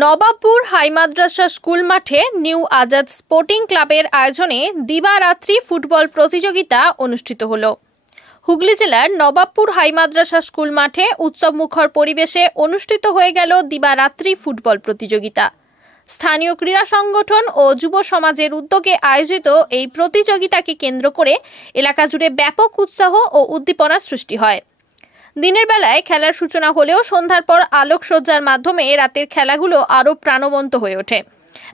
Nawabpur high মাদ্রাসা school মাঠে new Azad sporting ক্লাবের আয়োজনে দিবারাত্রি ফুটবল প্রতিযোগিতা অনুষ্ঠিত হলো। হুগলি জেলার নবাবপুর হাই মাদ্রাসা স্কুল মাঠে উৎসবমুখর পরিবেশে অনুষ্ঠিত হয়ে গেল দিবারাত্রি ফুটবল প্রতিযোগিতা। স্থানীয় ক্রীড়া সংগঠন ও যুব সমাজের উদ্যোগে আয়োজিত এই প্রতিযোগিতাকে কেন্দ্র করে এলাকা জুড়ে ব্যাপক উৎসাহ ও উদ্দীপনার সৃষ্টি হয়। দিনের বেলায় খেলার সূচনা হলেও সন্ধ্যার পর আলোকসজ্জার মাধ্যমে রাতের খেলাগুলো আরও প্রাণবন্ত হয়ে ওঠে।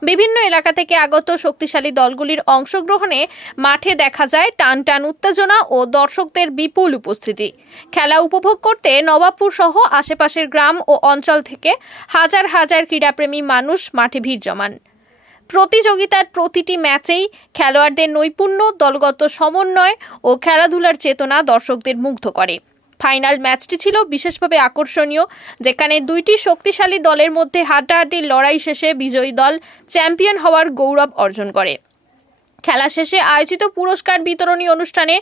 বিভিন্ন এলাকা থেকে আগত শক্তিশালী দলগুলির অংশগ্রহণে মাঠে দেখা যায় টান টান উত্তেজনা ও দর্শকদের বিপুল উপস্থিতি। খেলা উপভোগ করতে নবাবপুর সহ আশেপাশের গ্রাম ও অঞ্চল থেকে হাজার হাজার ক্রীড়াপ্রেমী মানুষ মাঠে ভিড় জমান। প্রতিযোগিতার প্রতিটি ম্যাচেই খেলোয়াড়দের নৈপুণ্য, দলগত সমন্বয় ও খেলাধুলার চেতনা দর্শকদের মুগ্ধ করে। ফাইনাল ম্যাচটি ছিল বিশেষভাবে আকর্ষণীয়, যেখানে দুইটি শক্তিশালী দলের মধ্যে হাড্ডাহাড্ডির লড়াই শেষে বিজয়ী দল চ্যাম্পিয়ন হওয়ার গৌরব অর্জন করে। খেলা শেষে আয়োজিত পুরস্কার বিতরণী অনুষ্ঠানে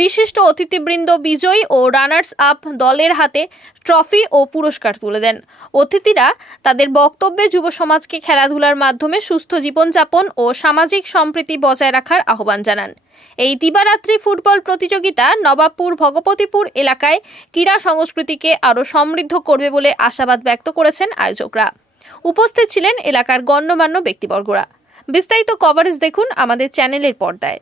বিশিষ্ট অতিথিবৃন্দ বিজয়ী ও রানার্স আপ দলের হাতে ট্রফি ও পুরস্কার তুলে দেন। অতিথিরা তাদের বক্তব্যে যুব সমাজকে খেলাধুলার মাধ্যমে সুস্থ জীবনযাপন ও সামাজিক সম্প্রীতি বজায় রাখার আহ্বান জানান। এই দিবারাত্রি ফুটবল প্রতিযোগিতা নবাবপুর ভগবতীপুর এলাকায় ক্রীড়া সংস্কৃতিকে আরও সমৃদ্ধ করবে বলে আশাবাদ ব্যক্ত করেছেন আয়োজকরা। উপস্থিত ছিলেন এলাকার গণ্যমান্য ব্যক্তিবর্গরা। বিস্তারিত কভারেজ দেখুন আমাদের চ্যানেলের পর্দায়।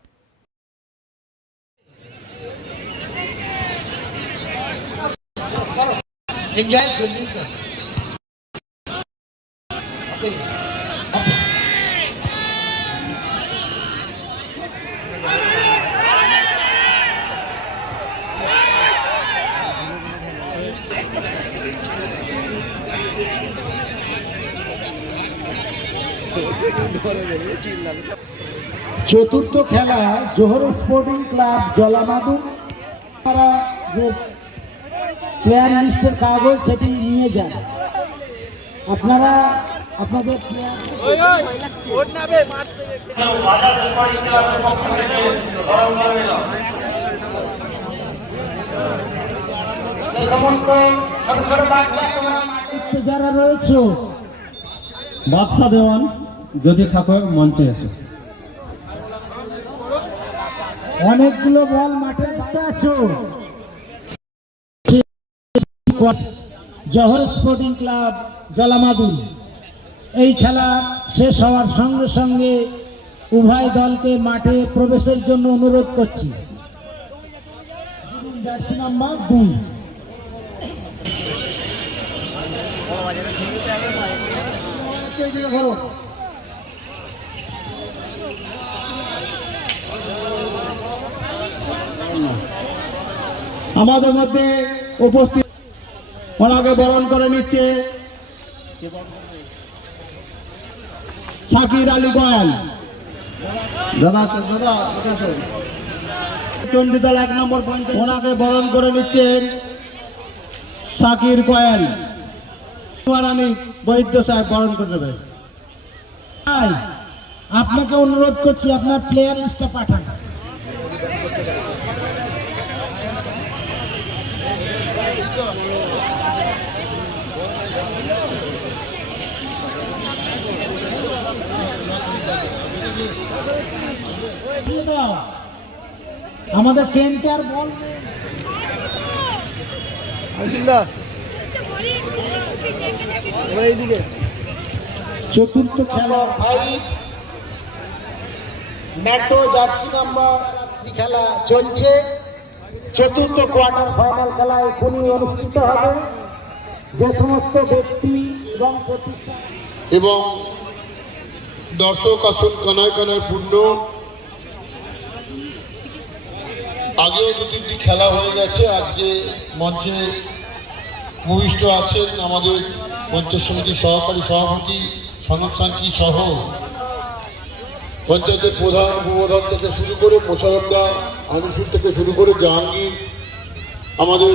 চতুর্থ খেলা জোহর স্পোর্টিং ক্লাব জলামাদু। তারা যে প্লেয়ার লিস্টের কাগজ সেটি নিয়ে যান। আপনারা আপনাদের যারা রয়েছে বাদশা দেওয়ান যদি থাকো মঞ্চে এসো। অনেকগুলো বল মাঠের বাইরে আছো। জোহর স্পোর্টিং ক্লাব জলামাদুল এই খেলা শেষ হওয়ার সঙ্গে সঙ্গে উভয় দলকে মাঠে প্রবেশের জন্য অনুরোধ করছি। Jersey number 2। আমাদের মধ্যে উপস্থিত ওনাকে বরণ করে নিচ্ছে শাকির আলী গোয়াল। চণ্ডীদল 1 নম্বর পয়েন্টে ওনাকে বরণ করে নিচ্ছেন শাকির গোয়াল। রানী বৈদ্য সাহেব বরণ করে নেবে। আপনাকে অনুরোধ করছি আপনার প্লেয়ার লিস্টটা পাঠান। আমাদের কেন্টে আর বল এইদিকে। চতুর্থ খেলা 5 ন্যাটো জার্সি নাম্বার খেলা চলছে। চতুর্থ কোয়ার্টার ফাইনাল খেলা এখনই অনুষ্ঠিত হবে। যে সমস্ত ব্যক্তি এবং প্রতিষ্ঠান এবং দর্শক আসন কানায় কানায় পূর্ণ। আগেও 2-3টি খেলা হয়ে গেছে। আজকে মঞ্চে ভূমিষ্ঠ আছেন আমাদের পঞ্চায়েত সমিতির সহকারী সভাপতি সনদ সান্কি সহ পঞ্চায়েতের প্রধান উপপ্রধান থেকে শুরু করে মোশারফদা আনুসুর থেকে শুরু করে জাহাঙ্গীর, আমাদের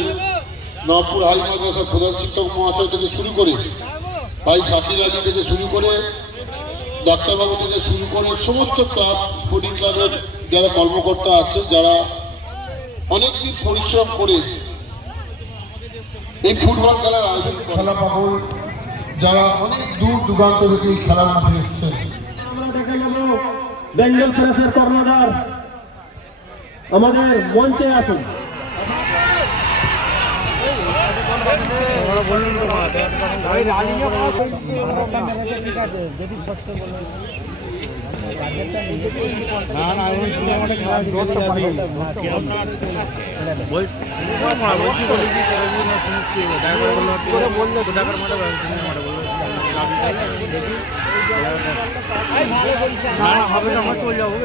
নবাবপুর হাই মাদ্রাসার প্রধান শিক্ষক মহাশয় থেকে শুরু করে ভাই শাকির আলী থেকে শুরু করে ডাক্তারবাবু থেকে শুরু করে সমস্ত ক্লাব স্পোর্টিং ক্লাবের যারা কর্মকর্তা আছে, যারা অনেকদিন পরিশ্রম করে এই ফুটবল খেলার আয়োজন। খেলা পাগল যারা অনেক দূর দূরান্ত থেকে এই খেলার মাঠে এসেছেন। আমরা দেখে নেব বেঙ্গল প্রেসের কর্ণধার আমাদের মঞ্চে আসুন। না আমি শুনে আমাদের খেলা বলছি বলি কি তোরা যদি না শুনিস কি দেখা করে বললো টাকার মাঠে সিনেমা মাঠে বললো দেখি না হবে না আমরা চলে যাবো